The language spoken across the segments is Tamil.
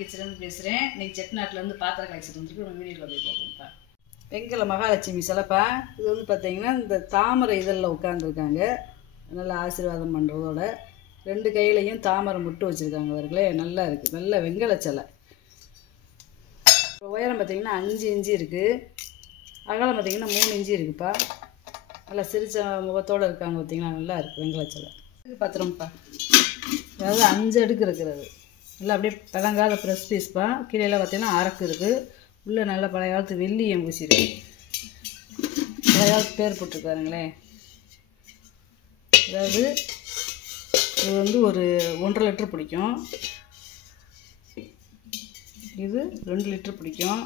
கிச்சன்லேருந்து பேசுகிறேன். இன்றைக்கி செட்டிநாட்டிலேருந்து பாத்திரம் கலெக்ஷன் வந்துருக்கு. நம்ம வீடியோவில் போய் பார்ப்போம்ப்பா. வெங்கல மகாலட்சுமி சிலைப்பா. இது வந்து பார்த்திங்கன்னா இந்த தாமரை இதழில் உட்காந்துருக்காங்க. நல்லா ஆசீர்வாதம் பண்ணுறதோட 2 கையிலையும் தாமரை முட்டு வச்சுருக்காங்க. அவர்களே நல்லா இருக்குது. நல்ல வெங்கல சிலை. உயரம் பார்த்திங்கன்னா 5 இன்ச்சு இருக்குது. அகலம் பார்த்திங்கன்னா 3 இன்ச்சு இருக்குதுப்பா. நல்லா சிரிச்ச முகத்தோடு இருக்காங்க. பார்த்திங்கன்னா நல்லா இருக்குது வெங்கல சிலை. பாத்திரம்ப்பா. அதாவது 5 அடுக்கு இருக்கிறது. நல்லா அப்படியே பழங்கால ப்ரெஸ் பீஸ்ப்பா. கீழே பார்த்திங்கன்னா அரக்கு இருக்குது. உள்ளே நல்லா பழைய காலத்து வெள்ளியம் பூசிருக்கு. பழைய காலத்து பேர் போட்டிருக்காருங்களேன். அதாவது இது வந்து ஒரு 1.5 லிட்டர் பிடிக்கும். இது 2 லிட்டர் பிடிக்கும்.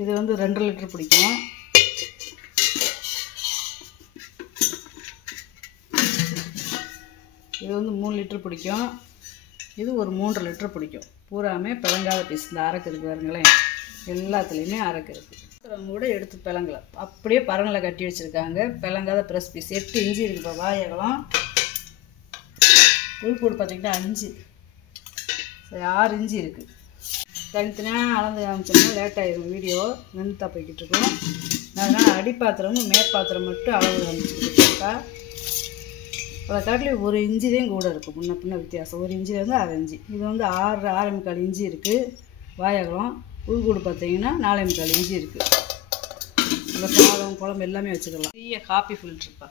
இது வந்து 2.5 லிட்டர் பிடிக்கும். இது வந்து 3 லிட்டர் பிடிக்கும். இது ஒரு 3.5 லிட்டர் பிடிக்கும். பூராமே பிளங்காத பீஸ். இந்த அரக்கு இருக்குது பாருங்களேன். எல்லாத்துலேயுமே அரக்கு இருக்குது. அவங்க கூட எடுத்து பிளங்கலை. அப்படியே பரங்களை கட்டி வச்சுருக்காங்க. பிளங்காத ப்ரெஸ் பீஸ். 8 இன்ச்சு இருக்குப்பா வாயகலம். உள்கூடு பார்த்திங்கன்னா 5 6 இன்ச்சு இருக்குது. தனித்தனியாக அளந்து காமிச்சோம்னா லேட் ஆகிடும். வீடியோ நின்றுத்தான் போய்கிட்டு இருக்கோம். அதனால் அடிப்பாத்திரமும் மேற்பாத்திரம் மட்டும் அளவு காமிச்சிருக்கேன்ப்பா. அதை காட்டில் 1 இன்ச்சு தான் கூட இருக்கும். முன்ன பின்ன வித்தியாசம். 1 இன்ச்சிலேருந்து 1/2 இன்ச்சு. இது வந்து 6.25 இன்ச்சு இருக்குது வாயகலம். உள்கூடு பார்த்திங்கன்னா 4.25 இன்ச்சு இருக்குது. இந்த சாதம் குழம்பு எல்லாமே வச்சுக்கலாம். பெரிய காப்பி ஃபில்ட்ருப்பா.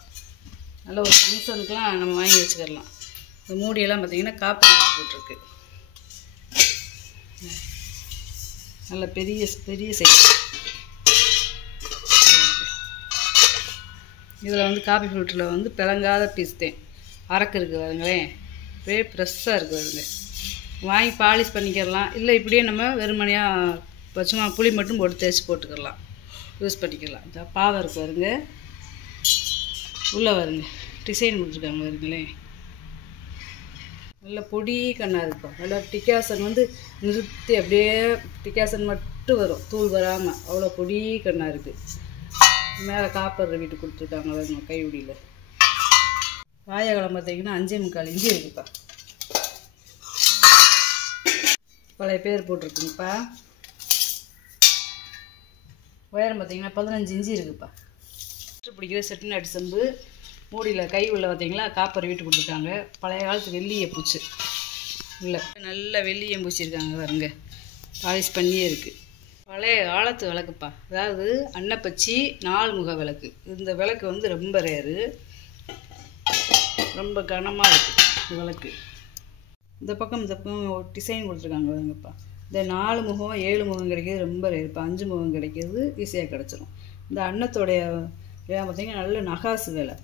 நல்ல ஒரு ஃபங்க்ஷனுக்கெலாம் நம்ம வாங்கி வச்சுக்கலாம். இந்த மூடியெல்லாம் பார்த்திங்கன்னா காப்பி ஃபில்ட்ரு போட்டிருக்கு. நல்ல பெரிய பெரிய சைஸ். இதில் வந்து காப்பி ஃபில்டரில் வந்து பிளங்காத பீஸ் தான் அரக்கு இருக்குது பாருங்களேன். அப்படியே ஃப்ரெஷ்ஷாக இருக்குது அதுங்க. வாங்கி பாலிஷ் பண்ணிக்கிறலாம். இல்லை இப்படியே நம்ம வெறுமனையாக சும்மா புளி மட்டும் போட்டு தேய்ச்சி போட்டுக்கலாம். யூஸ் பண்ணிக்கலாம். இந்த பாவை இருக்குது பாருங்க. உள்ளே வருங்க டிசைன் கொடுத்துருக்காங்க பாருங்களேன். நல்ல பொடி கண்ணாக இருக்கும். நல்லா டிக்காசன் வந்து நிறுத்தி அப்படியே டிக்காசன் மட்டும் வரும். தூள் வராமல் அவ்வளோ பொடி கண்ணாக இருக்குது. மேலே காப்பர் வீட்டு கொடுத்துருக்காங்க பாருங்க கையுடியில். வாயகலம் பார்த்திங்கன்னா 5.25 இன்ச்சு இருக்குப்பா. பழைய பேர் போட்டிருக்குங்கப்பா. உயரம் பார்த்திங்கன்னா 15 இன்ச்சு இருக்குப்பா. பிடிக்கிற செட்டிநாட்டு செம்பு. மூடியில் கை உள்ள பார்த்திங்களா காப்பர் வீட்டு கொடுத்துருக்காங்க. பழைய காலத்து வெள்ளியை பூச்சி இல்லை நல்ல வெள்ளியம் பூச்சிருக்காங்க பாருங்க. பாலிஷ் பண்ணியே இருக்குது. பழைய காலத்து விளக்குப்பா. அதாவது அன்னப்பச்சி 4 முக விளக்கு. இந்த விளக்கு வந்து ரொம்ப ரேரு. ரொம்ப கனமாக இருக்குது இந்த விளக்கு. இந்த பக்கம் டிசைன் கொடுத்துருக்காங்க பாருங்கப்பா. இந்த 4 முகம் 7 முகம் கிடைக்கிறது ரொம்ப ரேரு. இப்போ 5 முகம் கிடைக்கிறது ஈஸியாக கிடச்சிரும். இந்த அன்னத்தோடைய பார்த்திங்கன்னா நல்ல நகாசு வேலை.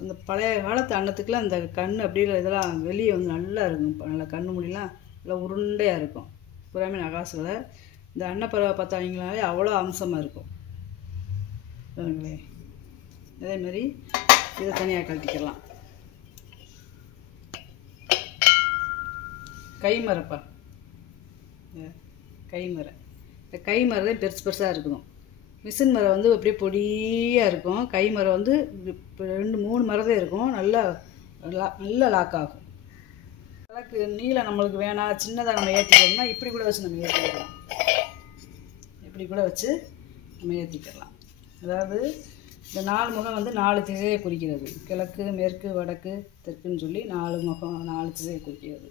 அந்த பழைய காலத்து அன்னத்துக்குலாம் அந்த கண் அப்படியே இதெல்லாம் வெளியே வந்து நல்லா இருக்கும். நல்லா கண்ணு முடியெலாம் நல்லா உருண்டையாக இருக்கும். பூராமே நகாசு வேலை. இந்த அன்னப்பறவை பார்த்தாங்கனாலே அவ்வளோ அம்சமாக இருக்கும். அதேமாதிரி இதை தனியாக கழட்டிக்கலாம். கைமரப்பா. கைமரம். இந்த கைமரம் தான் பெருசு பெருசாக இருக்கணும். மிஷின் மரம் வந்து அப்படியே பொடியாக இருக்கும். கை மரம் வந்து 2-3 மரம் தான் இருக்கும். நல்லா லாக் ஆகும். விளக்கு நீளம் நம்மளுக்கு வேணாம், சின்னதாக நம்ம ஏற்றிக்கணும்னா இப்படி கூட வச்சு நம்ம ஏற்றிக்கலாம். இப்படி கூட வச்சு நம்ம ஏற்றிக்கலாம். அதாவது இந்த 4 முகம் வந்து 4 திசையை குறிக்கிறது. கிழக்கு மேற்கு வடக்கு தெற்குன்னு சொல்லி 4 முகம் 4 திசையை குறிக்கிறது.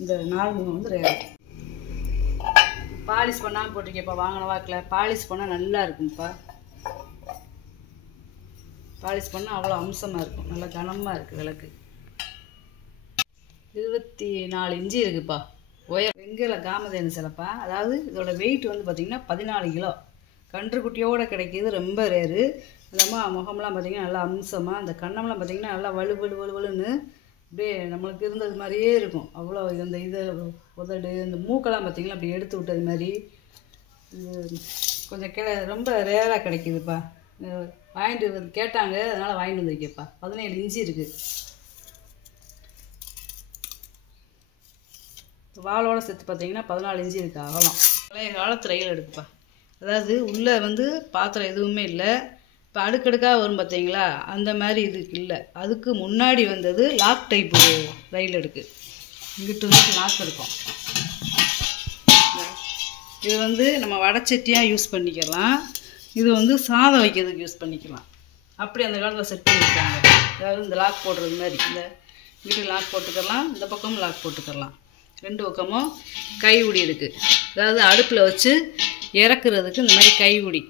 இந்த 4 முகம் வந்து ரேர். பாலிஷ் பண்ணாமல் போட்டிருக்கேப்பா. வாங்கின வாக்கில் பாலிஷ் பண்ணால் நல்லா இருக்கும்ப்பா. பாலிஷ் பண்ணால் அவ்வளோ அம்சமாக இருக்கும். நல்லா கனமாக இருக்குது விளக்கு. 24 இன்ச்சு இருக்குப்பா. வெங்கல காமதேனு சிலைப்பா. அதாவது இதோட வெயிட் வந்து பார்த்திங்கன்னா 14 கிலோ. கன்றுக்குட்டியோடு கிடைக்கிது. ரொம்ப ரேரு. இல்லாமல் முகம்லாம் பார்த்திங்கன்னா நல்லா அம்சமாக. அந்த கண்ணம்லாம் பார்த்திங்கன்னா நல்லா வலுன்னு அப்படியே நம்மளுக்கு இருந்தது மாதிரியே இருக்கும். அவ்வளோ இந்த இது உதடு இந்த மூக்கெல்லாம் பார்த்திங்கன்னா அப்படி எடுத்து விட்டது மாதிரி. இது கொஞ்சம் ரொம்ப ரேராக கிடைக்கிதுப்பா. வாங்கிட்டு வந்து கேட்டாங்க, அதனால் வாங்கிட்டு வந்திருக்கேப்பா. 17 இன்ச்சு இருக்குது. வாளோட சேர்த்து பார்த்திங்கன்னா 14 இன்ச்சு இருக்குது அகலம். பழைய காலத்து ரயில் எடுக்குப்பா. அதாவது உள்ளே வந்து பாத்திரம் எதுவுமே இல்லை. இப்போ அடுக்கடுக்காக வரும் பார்த்தீங்களா, அந்த மாதிரி இதுக்கு இல்லை. அதுக்கு முன்னாடி வந்தது லாக் டைப்பு ரயில் அடுக்கு. இங்கிட்டு வந்து லாக் இருக்கும். இது வந்து நம்ம வடச்சட்டியாக யூஸ் பண்ணிக்கலாம். இது வந்து சாதம் வைக்கிறதுக்கு யூஸ் பண்ணிக்கலாம். அப்படி அந்த காலத்தில் செட் பண்ணியிருக்காங்க. அதாவது இந்த லாக் போடுறது மாதிரி இந்த இங்கிட்டு லாக் போட்டுக்கலாம், இந்த பக்கமும் லாக் போட்டுக்கலாம். ரெண்டு பக்கமும் கைவுடி இருக்குது. அதாவது அடுப்பில் வச்சு இறக்குறதுக்கு இந்த மாதிரி கைவுடி.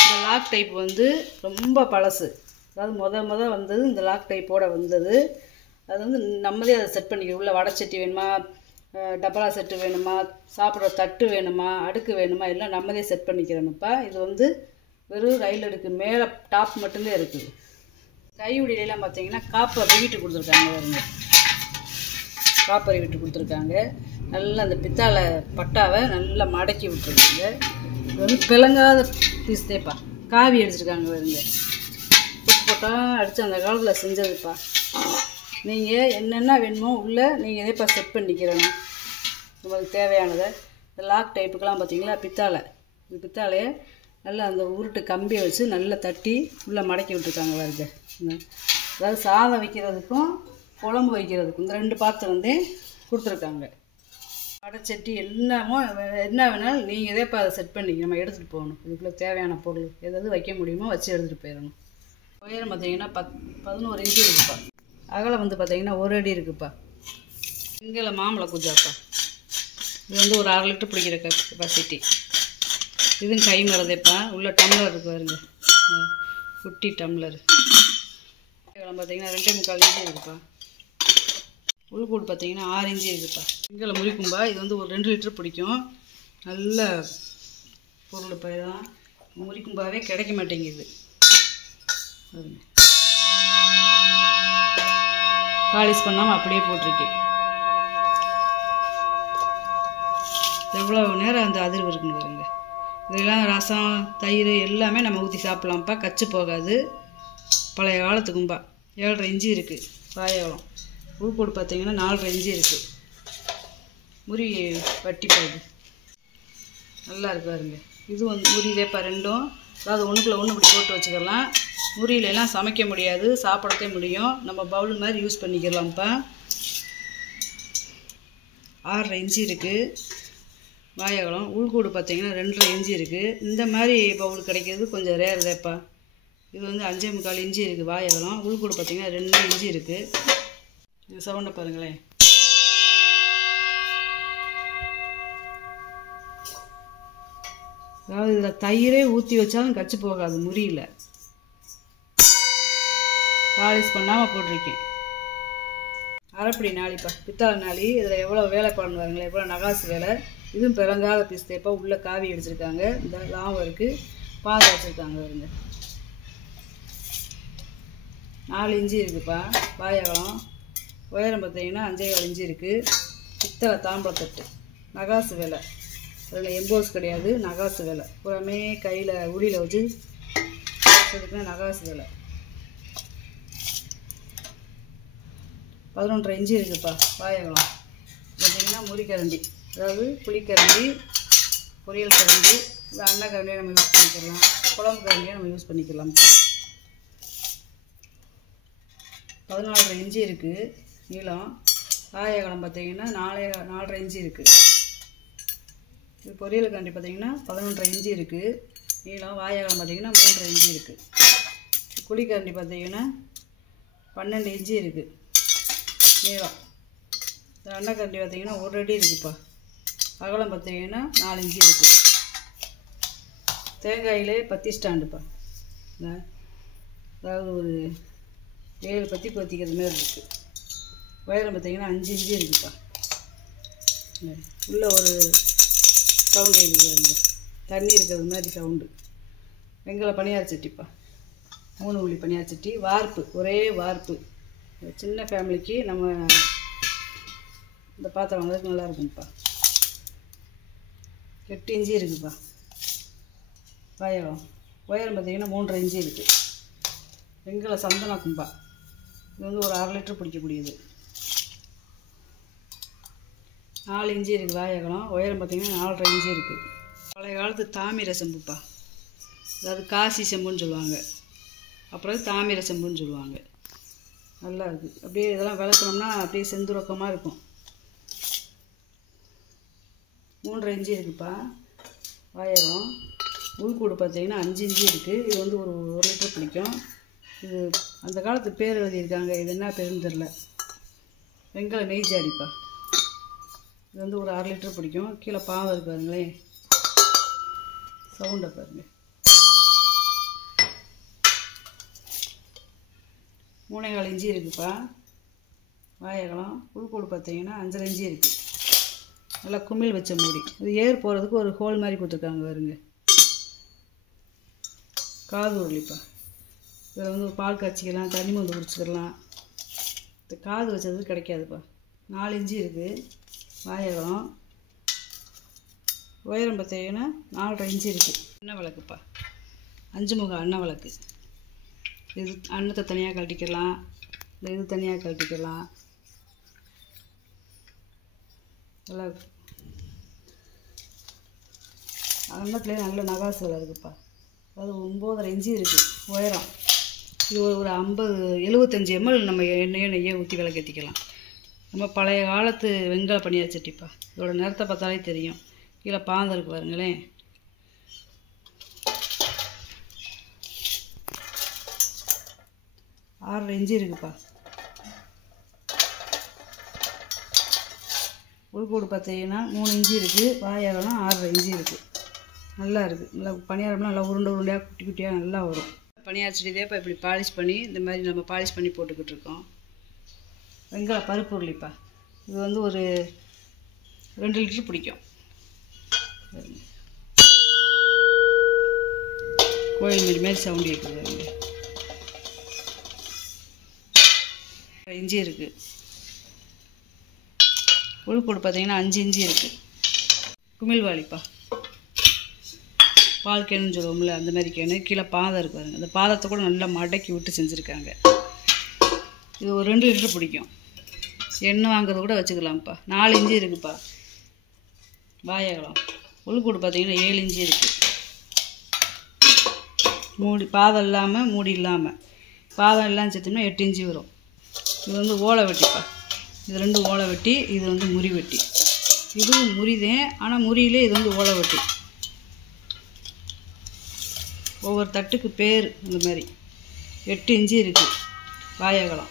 இந்த லாக் டைப் வந்து ரொம்ப பழசு. அதாவது முத வந்தது இந்த லாக் டைப்போடு வந்தது. அது வந்து நம்மளே அதை செட் பண்ணிக்கிறோம். உள்ள வடச்சட்டி வேணுமா, டபரா செட்டு வேணுமா, சாப்பிட்ற தட்டு வேணுமா, அடுக்கு வேணுமா, எல்லாம் நம்மளே செட் பண்ணிக்கிறோம்ப்பா. இது வந்து வெறும் ரயில் அடுக்கு மேலே டாப் மட்டும்தான் இருக்குது. கைவிடியிலாம் பார்த்தீங்கன்னா காப்பர் வீட்டு கொடுத்துருக்காங்க. பாருங்க, காப்பர் வீட்டு கொடுத்துருக்காங்க. நல்லா அந்த பித்தாளை பட்டாவை நல்லா மடக்கி விட்டுருக்காங்க. இது வந்து பிளங்காத பீஸ் தேப்பா, காவி அடிச்சிருக்காங்க. பாருங்க, போட்டால் அடித்து அந்த காலத்தில் செஞ்சதுப்பா. நீங்கள் என்னென்ன வேணுமோ உள்ளே நீங்கள் இதேப்பா செட் பண்ணிக்கிறணும் உங்களுக்கு தேவையானதை. இந்த லாக் டைப்புக்கெல்லாம் பார்த்தீங்களா பித்தாளை, இந்த பித்தாளையை நல்லா அந்த உருட்டு கம்பியை வச்சு நல்லா தட்டி உள்ளே மடக்கி விட்டுருக்காங்க. பாருங்க, அதாவது சாதம் வைக்கிறதுக்கும் குழம்பு வைக்கிறதுக்கும் இந்த ரெண்டு பாத்திரம் வந்து கொடுத்துருக்காங்க. வடச்சட்டி என்னமோ என்ன வேணாலும் நீங்கள் இதேப்பா அதை செட் பண்ணி நம்ம எடுத்துகிட்டு போகணும். இதுக்குள்ளே தேவையான பொருள் எதாவது வைக்க முடியுமோ வச்சு எடுத்துகிட்டு போயிடணும். உயரம் பார்த்தீங்கன்னா 11 இன்ச்சு இருக்குப்பா. அகலம் வந்து பார்த்தீங்கன்னா 1 அடி இருக்குப்பா. இங்கே மாம்பழ குஜாப்பா. இது வந்து ஒரு 1/2 லிட்டர் பிடிக்கிற கெப்பாசிட்டி. இதுவும் கை மரதேப்பா. உள்ள டம்ளர் இருக்கு பாருங்க, குட்டி டம்ளர். அகலம் பார்த்தீங்கன்னா 2.25 இன்ச்சு இருக்குப்பா. உள்கூடு பார்த்தீங்கன்னா 6 இன்ச்சு இருக்குப்பா. இங்கே முறிக்கும்பா. இது வந்து ஒரு 2 லிட்டர் பிடிக்கும். நல்ல பொருள் இப்போ இதான். முறிக்கும்பாவே கிடைக்க மாட்டேங்குது. பாலிஷ் பண்ணாமல் அப்படியே போட்டிருக்கேன். எவ்வளோ நேரம் அந்த அதிர்வு இருக்குன்னு பாருங்க. இதெல்லாம் ரசம் தயிர் எல்லாமே நம்ம ஊற்றி சாப்பிட்லாம்ப்பா, கச்சு போகாது. பழைய காலத்துக்கும்பா. 7.5 இன்ச்சு இருக்குது வாயவளம். உள்கூடு பார்த்தீங்கன்னா 4.5 இன்ச்சு இருக்குது. முறி வட்டி பாருங்க, நல்லா இருக்கு பாருங்க. இது வந்து முறிதேப்பா ரெண்டும். அதாவது ஒன்றுக்குள்ளே ஒன்று இப்படி போட்டு வச்சுக்கலாம். முறியிலெல்லாம் சமைக்க முடியாது, சாப்பிடத்தே முடியும். நம்ம பவுல் மாதிரி யூஸ் பண்ணிக்கலாம்ப்பா. 6.5 இன்ச்சு இருக்குது வாயகலம். உள்கூடு பார்த்தீங்கன்னா 2.5 இன்ச்சு இருக்குது. இந்த மாதிரி பவுல் கிடைக்கிறது கொஞ்சம் ரேர் தேப்பா. இது வந்து 5.25 இன்ச்சு இருக்குது வாயகலம். உள்கூடு பார்த்தீங்கன்னா 2 இன்ச்சு இருக்குது. இது சவுண்டை பாருங்களேன். அதாவது இதில் தயிரே ஊற்றி வச்சாலும் கச்சு போகாது முறியில். பாலிஷ் பண்ணாமல் போட்டிருக்கேன். அரைப்படி நாளிப்பா, பித்தாளை நாளி. இதில் எவ்வளோ வேலை பண்ணுவாங்களே, எவ்வளோ நகாசு வேலை. இதுவும் பிறங்காத பீஸ் தேப்பா. உள்ளே காவி அடிச்சிருக்காங்க. இந்த லாபம் இருக்குது, பாதை வச்சுருக்காங்க. வருங்க 4 இன்ச்சு இருக்குப்பா வாயகலம். உயரம் பார்த்தீங்கன்னா 5.25 இன்ச்சு இருக்குது. பித்தளை தாம்பளத்தட்டு, நகாசு வேலை. அதில் எம்போஸ் கிடையாது, நகாசு வேலை. பூராமே கையில் உளியில் வச்சு வச்சதுக்குன்னா நகாசு வேலை. 11.5 இன்ச்சு இருக்குப்பா வாயகலம். பார்த்தீங்கன்னா முறிக்கரண்டி, அதாவது புளிக்கரண்டி, பொரியல் கரண்டி, இல்லை அண்ணன் கரண்டியை நம்ம யூஸ் பண்ணிக்கலாம், குழம்பு கரண்டியை நம்ம யூஸ் பண்ணிக்கலாம். 14.5 இன்ச்சு இருக்குது நீளம். வாயகலம் பார்த்தீங்கன்னா 4.5 இன்ச்சு இருக்குது. இது பொரியல் கரண்டி பார்த்தீங்கன்னா 11.5 இன்ச்சு இருக்குது நீளம். வாயகலம் பார்த்தீங்கன்னா 3.5 இன்ச்சு இருக்குது. குழிக்கரண்டி பார்த்தீங்கன்னா 12 இன்ச்சு இருக்குது நீளம். இந்த அன்னக்கரண்டி பார்த்தீங்கன்னா 1 அடி இருக்குப்பா. அகலம் பார்த்தீங்கன்னா 4 இன்ச்சு இருக்குது. தேங்காயிலே பத்தி ஸ்டாண்டுப்பா. அதாவது ஒரு 7 பத்தி பற்றிக்கிறது மாதிரி இருக்குது. உயரம் பார்த்தீங்கன்னா 5 இன்ச்சு இருக்குப்பா. உள்ள ஒரு சவுண்டு இருக்குது, தண்ணி இருக்கிறது மாதிரி சவுண்டு. வெங்கல பனியார் சட்டிப்பா. 3 உளி பனியார் சட்டி. வார்ப்பு, ஒரே வார்ப்பு. சின்ன ஃபேமிலிக்கு நம்ம இந்த பாத்திரம் வாங்குறதுக்கு நல்லா இருக்கும்ப்பா. 8 இன்ச்சு இருக்குப்பா வாயகம். உயரம் பார்த்தீங்கன்னா 3.5 இன்ச்சு இருக்குது. வெங்கல சந்தனாக்கும்பா. இது வந்து ஒரு 1/2 லிட்டர் பிடிக்கக்கூடியது. 4 இன்ச்சு இருக்குது வாயகலம். உயரம் பார்த்தீங்கன்னா 4.5 இன்ச்சு இருக்குது. பழைய காலத்து தாமிர செம்புப்பா. அதாவது காசி செம்புன்னு சொல்லுவாங்க, அப்புறம் தாமிர செம்புன்னு சொல்லுவாங்க. நல்லா இருக்குது. அப்படியே இதெல்லாம் விளக்கணும்னா அப்படியே செந்துரக்கமாக இருக்கும். 3 இன்ச்சு இருக்குப்பா வாயகம். உள்கூடு பார்த்தீங்கன்னா 5 இன்ச்சு இருக்குது. இது வந்து ஒரு 1 லிட்டர் பிடிக்கும். இது அந்த காலத்து பேர் எழுதியிருக்காங்க, இது என்ன பேருன்னு தெரில. வெங்காய நெய் ஜாடிப்பா. இது வந்து ஒரு 1/2 லிட்டர் பிடிக்கும். கீழே பாவம் இருக்கு பாருங்களேன், சவுண்டை பாருங்கள். 3.25 இன்ச்சு இருக்குப்பா வாயகம். உள்கூடு பார்த்தீங்கன்னா 5.5 இன்ச்சு இருக்குது. நல்லா குமிழ் வச்ச மூடி. இது ஏர் போகிறதுக்கு ஒரு ஹோல் மாதிரி கொடுத்துருக்காங்க பாருங்க. காது உருளிப்பா. இதில் வந்து பால் காய்ச்சிக்கலாம், தண்ணி மருந்து குடிச்சிக்கலாம். இந்த காது வச்சது கிடைக்காதுப்பா. 4 இன்ச்சு இருக்குது வாயகம். உயரம் பார்த்தீங்கன்னா 4.5 இன்ச்சு இருக்குது. அன்ன விளக்குப்பா, 5 முக அன்ன விளக்கு. இது அன்னத்தை தனியாக கழட்டிக்கலாம், இந்த இது தனியாக கழட்டிக்கலாம். நல்லா அன்னத்துலேயே நல்ல நகாசு வேலை இருக்குப்பா. அது 9.5 இன்ச்சு இருக்குது உயரம். இது ஒரு 75 ml நம்ம நெய்யை ஊற்றி விளக்கேற்றிக்கலாம். நம்ம பழைய காலத்து வெண்கல பணியார சட்டிப்பா. இதோட நிறத்தை பார்த்தாலே தெரியும். கீழே பாந்தம் இருக்கு பாருங்களேன். ஆறரை இன்ச்சு இருக்குப்பா. உள்கூடு பார்த்தீங்கன்னா 3 இன்ச்சு இருக்குது. வாயகம்லாம் 6.5 இன்ச்சு இருக்குது. நல்லா இருக்குது. நல்லா பணியாரம்லாம் நல்லா உருண்டை உருண்டையாக குட்டி குட்டியாக நல்லா வரும். பணியார சட்டிதே இப்போ இப்படி பாலிஷ் பண்ணி இந்த மாதிரி நம்ம பாலிஷ் பண்ணி போட்டுக்கிட்டு இருக்கோம். வெங்காய பருப்பு உருளிப்பா. இது வந்து ஒரு 2 லிட்டர் பிடிக்கும். கோயில் மீறி மாரி சவுண்டு கேட்குது. இஞ்சி இருக்குது. உள்கூடு பார்த்தீங்கன்னா 5 இன்ச்சு இருக்குது. குமிழ் வாளிப்பா. பால் கேனுன்னு சொல்லுவோம்ல, அந்த மாதிரி கேனு. கீழே பாதம் இருக்கு பாருங்க. அந்த பாதத்தை கூட நல்லா மடக்கி விட்டு செஞ்சுருக்காங்க. இது ஒரு 2 லிட்டர் பிடிக்கும். எண்ணெய் வாங்குறது கூட வச்சுக்கலாம்ப்பா. 4 இன்ச்சு இருக்குப்பா வாயகம். உள்கூடு பார்த்தீங்கன்னா 7 இன்ச்சு இருக்குது. மூடி பாதம் இல்லாமல் மூடி இல்லாமல், பாதம் இல்லாமல் சேர்த்தோம்னா 8 இன்ச்சு வரும். இது வந்து ஓலை வெட்டிப்பா. இது 2 ஓலை வெட்டி, இது வந்து முறி வெட்டி. இதுவும் முறிதேன், ஆனால் முறியிலே இது வந்து ஓலை வெட்டி. ஒவ்வொரு தட்டுக்கு பேர் இந்த மாதிரி. 8 இன்ச்சு இருக்குது வாயகம்.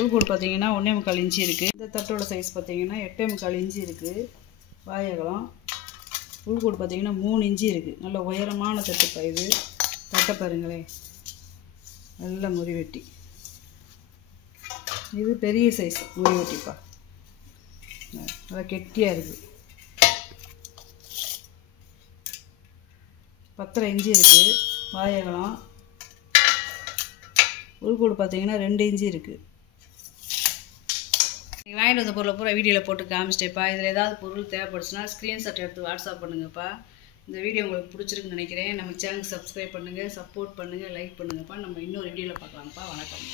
உள்கூடு பார்த்தீங்கன்னா 1.25 இன்ச்சு இருக்குது. இந்த தட்டோட சைஸ் பார்த்தீங்கன்னா 8.25 இன்ச்சு இருக்குது வாயகம். உள்கூடு பார்த்தீங்கன்னா 3 இன்ச்சு இருக்குது. நல்ல உயரமான தட்டுப்பா இது. தட்டை பாருங்களேன், நல்ல முறி வெட்டி. இது பெரிய சைஸ் முறி வெட்டிப்பா. நல்லா கெட்டியாக இருக்குது. 10.5 இன்ச்சு இருக்குது வாயகம். உள்கூடு பார்த்தீங்கன்னா 2 இன்ச்சு இருக்குது. நீங்கள் வாங்கிட்டு வந்த பொருளை பூரா வீடியோவில் போட்டு காமிச்சிட்டேப்பா. இதில் ஏதாவது பொருள் தேவைப்படுச்சுன்னா ஸ்க்ரீன்ஷாட் எடுத்து வாட்ஸ்அப் பண்ணுங்கப்பா. இந்த வீடியோ உங்களுக்கு பிடிச்சிருக்குன்னு நினைக்கிறேன். நம்ம சேனலுக்கு சப்ஸ்கிரைப் பண்ணுங்கள், சப்போர்ட் பண்ணுங்கள், லைக் பண்ணுங்கப்பா. நம்ம இன்னொரு வீடியோவில் பார்க்கலாம்ப்பா. வணக்கம்.